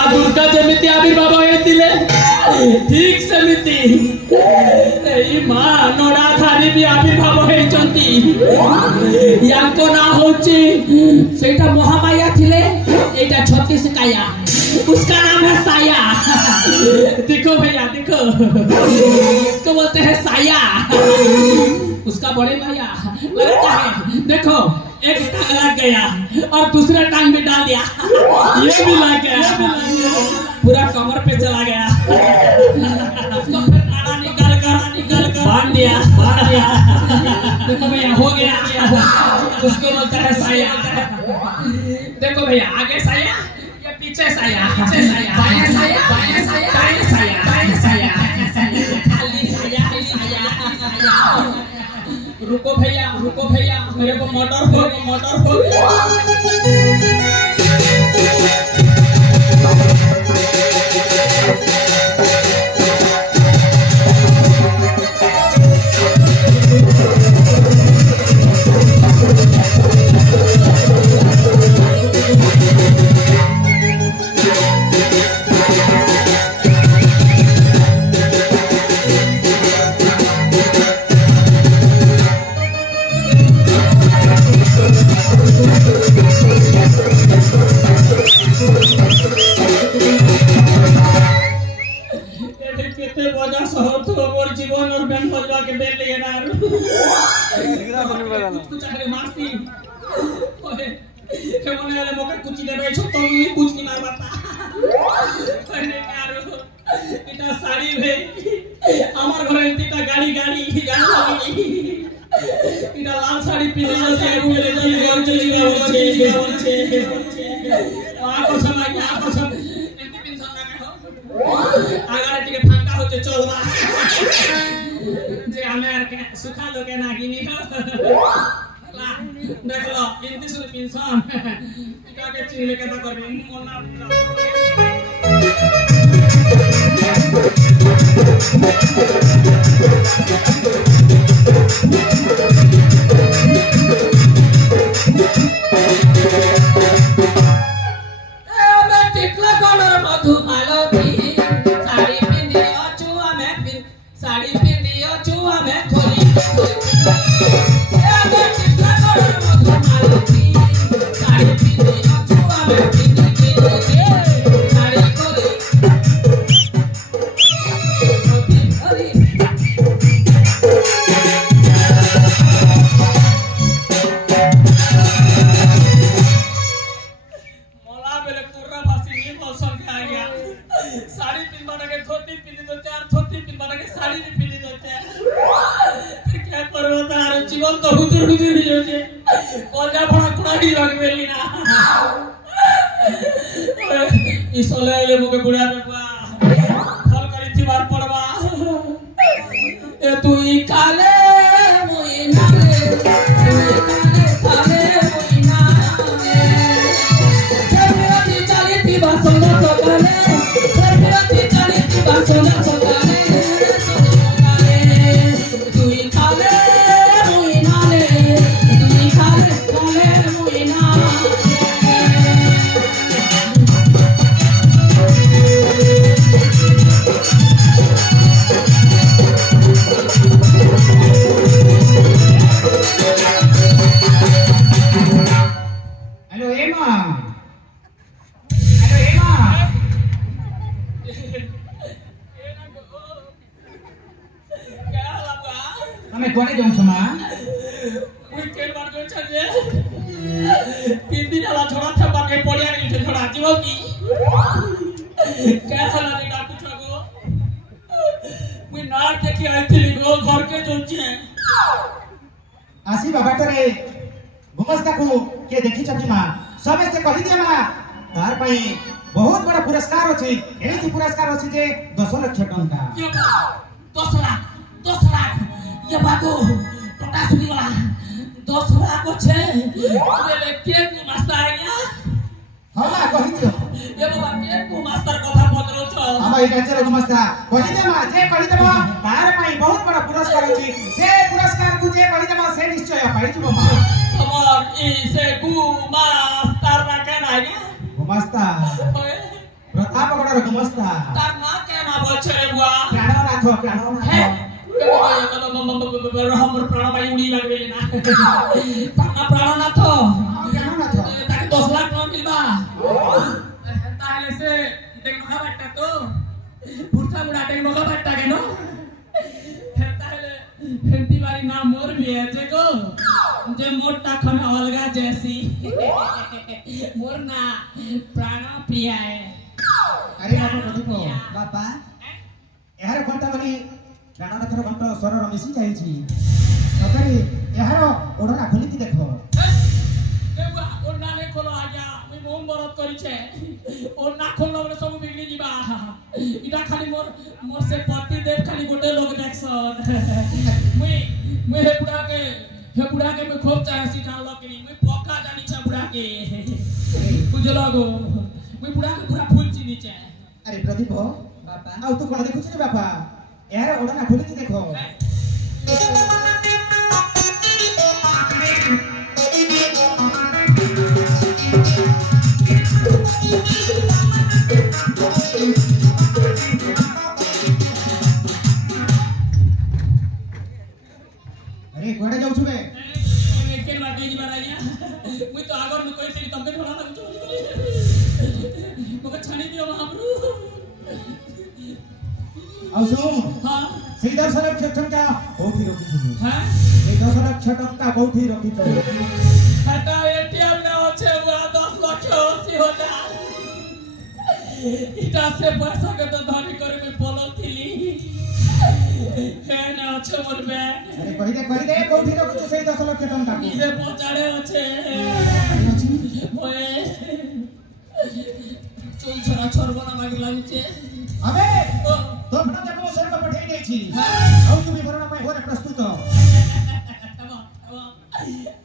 माँ दुर्गा जमिति आविर्भाव होइतिले ठीक सेमिति एई माँ नड़ाधारी भी आविर्भाव होइचंती याको ना होची सेटा महामाया थिले एटा 36 काया उसका नाम है साया। देखो भैया देखो इसको बोलते हैं साया उसका बड़े भैया लगता है देखो एक टांग लग गया और दूसरा टांग भी डाल दिया ये भी लग गया पूरा कमर पे चला गया उसको फिर नाड़ा निकाल कर बांध दिया देखो भैया हो गया उसको बोलता है साया। देखो भैया आगे साया या पीछे साया बाएं साया बाएं साया खाली साया। रुको भैया मेरे को मोटर हो जीवन और बहन बजवा के बेल लिए ना कुछ आगे मारती ओए के मने वाले मोके कुछ देबे छ तो मी कुछ नहीं मार बाता कहने यार इटा साड़ी भे আমার ঘরে ইটা গাড়ি লাগি ইটা লাল শাড়ি পিনে আছে রুলে চলে বলছে আ কথা এমনি পিনছন না কেন আগারে টিকে ফাঁকা হচ্ছে চলবা যে আমি আর সুখা লোকে না কিনি লা দেখলো এমনি সুল পিনছন এটাকে চিনলে কথা করবে মনা आसी बाबा तरे गुमस्ता को के देखि छथि मा सबे से कहि दे मा तार पई बहुत बड़ा पुरस्कार अछि एथि पुरस्कार अछि जे 10 लाख टका 10 लाख ये बाबू टोटा सुनी गला 10 लाख छे ले के को मास्टर आइया हमरा कहि दियो ये बाबा के को मास्टर कथा पतरो छ हम ए गंजर गुमस्ता कहि दे मा जे कहि देबो तार पई बहुत बड़ा पुरस्कार अछि से पुरस्कार को जे कहि देबो से निश्चय पाइ जबो मा हमर ई से गु मास्टर ना के ना गुमस्ता प्रताप बड़र गुमस्ता तार ना के ना बोलछे रे बुआ प्राणनाथ हे हमर प्राण बाई उड़ी लागबे ना प्राणनाथ ताके 10 लाख न मिलबा ताहले से देखा बाटा तो पुरसा बुढ़ा टेक नोका बाटा के नो ताहले हेंती बारी ना मोर भी है जे को जे मोटा खन अलगा जैसी मोर ना प्राण प्रिया है अरे आप प्रदीप बापा यार कोनता बनी प्राणनाथर कंठ स्वरर मिसी जाईछि सतरी यार ओडना खोलिति देखो देबा ओडना ने खोलो आजा मुई मोम बरत करी छे ओडना खोललो बले सब बिगड़ी जीबा इटा खाली मोर से पति देव खाली गोटे लोग देखसन मुई हे बुढ़ा के मैं खूब चाहसी जानलो कि मुई पक्का जानी छ बुढ़ा के बुझलो गो मुई बुढ़ा के पूरा फुल चिनी छे अरे प्रदीप बापा आउ तो कोन देखुछि रे बापा यार ओडना खोलिति देखो अरे कोडे जाउ छुबे केन बाटे जी माराया मुई तो आगर न कहि तमके थोड़ा लागु छ मके छानी दियो हमरु आउ सुन हां सेई 10 लाख टका कोठी रखिछु हां सेई 10 लाख टका कोठी रखिछु खाता एटीएम न होछे बुआ 10 लाख 80,000 इटा से पैसा के तो धरी करे में बोलो थिली है ना अच्छे मोर बे अरे कहि दे कोठी रखिछु सेई 10 लाख टका इजे पचाड़े होछे ओए चल छरा छोरबना मागे लागुचे अबे तो अपना देखो स्वर्ग पठेई देछि हां आउ तुमी मरण में होरे प्रस्तुत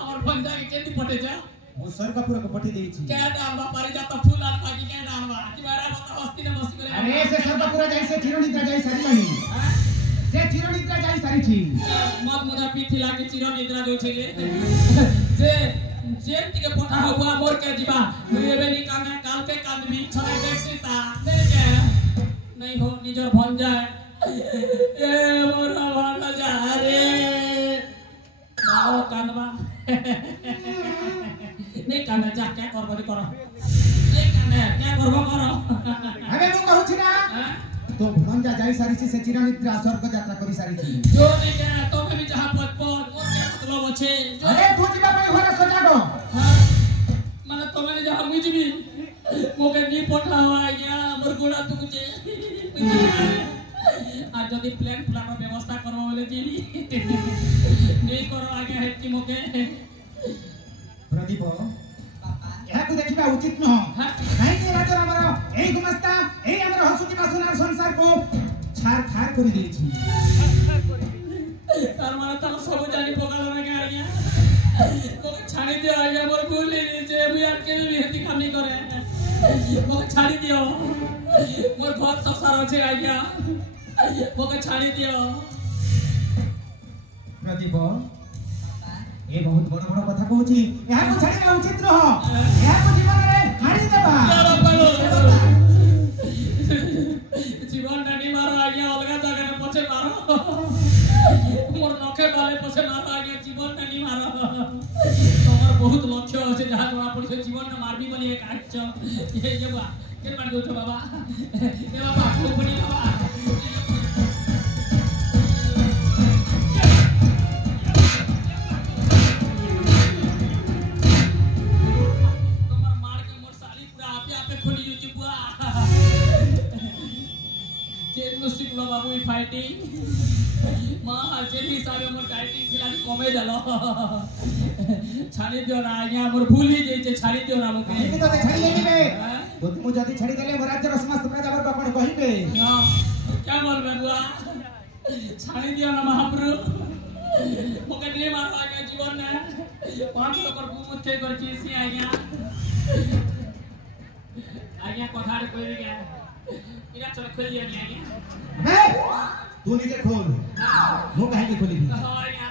আমার বন্ধা के केती पटे जा ओ स्वर्गपुर को पठी देछि क्या डालबा पारिजात फूल आन बाकी क्या डालबा तुम्हारा बता हस्ती ने मस्ती करे अरे से स्वर्गपुर जाई से चिरनिद्रा जाई सारी नहीं से चिरनिद्रा जाई सारी छी मत मुदा पीठी लागे चिरनिद्रा जो छे जे टिके पठा हुआ मोर के जीवा रेबेनी काने काल के कांदबी छने देखसीता नहीं हो निजर भन जाए ए मोर भन जा रे आओ कांदबा नहीं कांदा जा क्या करबो करो नहीं कांदा क्या करबो करो अबे मु कहू छी ना तो भंजा जाई सारी छी से चिरनिद्रा स्वर्ग यात्रा करी सारी छी जो नहीं के तो भी जहां पद मोर के मतलब अछि अरे तू जीवा पई होरे सजाडो हां माने तो मैंने जहां मुई जीबी मोके नी पठावा या मोर गोड़ा तुकुचे आ जदी प्लान व्यवस्था करबो बोले जीबी नहीं करो आगे हेती मोके प्रदीप पापा यहा को देखिबा उचित न नहीं कि राजा हमर एई गुमस्ता एई हमर हसुती बासुनार संसार को छार खार करी देई छी तार माने त सब जानी पकालो ना के आइया मोके छाड़ी दियो आइया मोर भूल ही जे मुई यार के भी हेती काम नहीं करे मोके छाड़ी दियो मोर घर संसार अछि आइया मोके छाड़ी दियो प्रदीप ए बहुत बड़ बड़ कथा कहूची यहा को छाड़ीबा उचित न हो यहा को जीवन रे मारी देबा जीवन नहीं मारो आगे अलगा जगह ने पछे मारो मोर नखे बाले पछे मारो आगे जीवन नहीं मारो तोमर बहुत लक्ष्य আছে जहां जोड़ा पड़े जीवन ने मारबी बनी एक आछ ये बा के मान दो बाबा ए बाबा को बनी बाबा तोमर मार के मोर साली पूरा आपे खोली युती बुआ केनो सिखलो बाबू ई फाइटिंग मां जे हिसाबे मोर डाइटिंग खिलाड़ी कमे जालो छाड़ी दियो ना आज्ञा मोर भूल ही जइचे छाड़ी दियो ना मोके नहीं तो छाड़ी लेबे तो तुम जदी छाड़ी देले राज्य समस्त प्रजा वर्ग कोन कहिबे हां क्या बोलबे बुआ छाड़ी दियो ना महाप्रभु मोके नहीं मारो आज्ञा जीवन ने 5 लोकर गुमुत के कर चीसी आज्ञा कथार कोई गया इना चल खोल लिया आज्ञा बे तू नीचे खोल मु काहे के खोली हां आज्ञा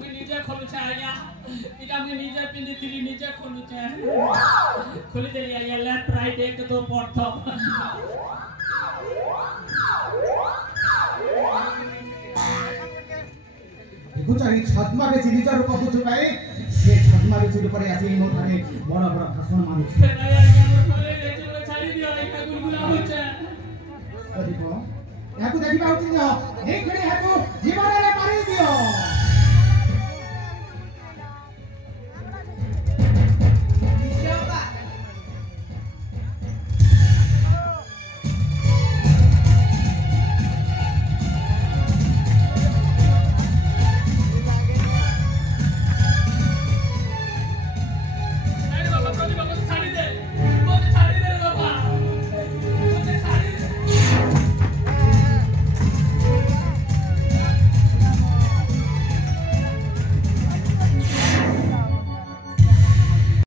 मैं नीचे खोलु छ आज्ञा इटा मैं नीचे पिंदी तिरी नीचे खोलु छ खोली दे आज्ञा लेफ्ट राइट एक दो प्रथम ଦେଖୁଛ ଏଇ ଛଦ୍ମ ବେଶୀ ନିଜ ରୂପକୁ ଛୁପାଇ ସେ ଛଦ୍ମ ବେଶୀ ରୂପରେ ଆସି ମୋ ଠାରେ ବଡ଼ ବଡ଼ ଭାଷଣ ମାରୁଛି। ଏହାକୁ ଦେଖିବା ଉଚିତ ଏଇ ଖେଳି